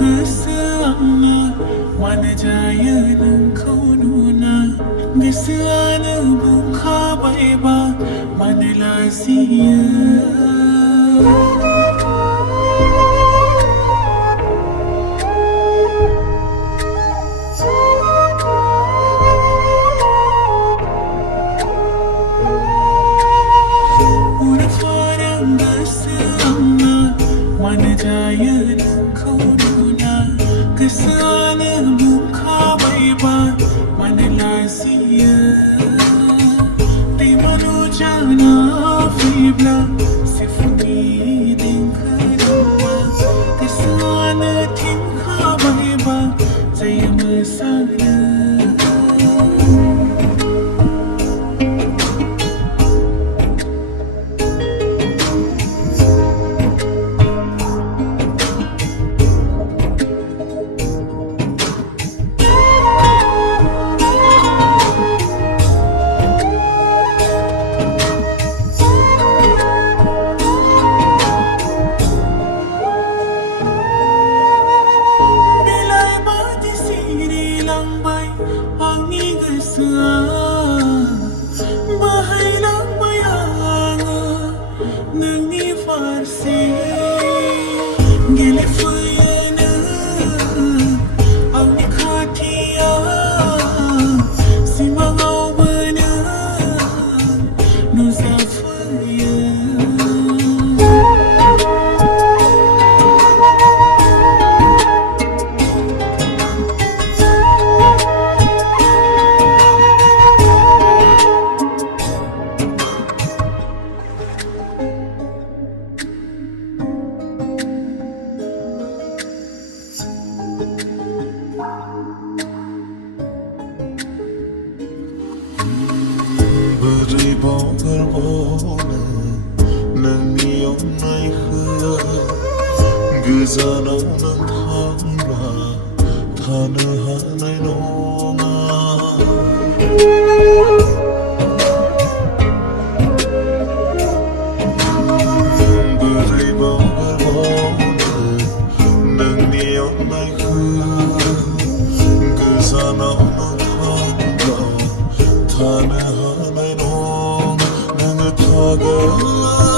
गोसोआवनो मानो जायो नोंखौ नुना गोसोआनो बुंखाबायबा मानो लाजियो मानो जायो नोंखौ नुना गोसोआनो बुंखाबायबा मानो लाजियो दैमा नुजाना फैब्ला सिफुंनि देंखो दामबा गोसोआनो थिनखाबायबा जायो मोसानो आंनि गोसोआ बोहैलांबाय आङो नोंनि फारसे गेलेफैयो आंनि खाथियाव सिमाङावबो नुजाफैयो बोरै बावगारबावनो नोंनि अननायखौ गोजानाव नों थांब्ला थानो हानाय नङा बोरै बावगारबावनो नोंनि अननायखौ गोजानाव नों थांब्ला थानो हानाय नङा नोङो थागोन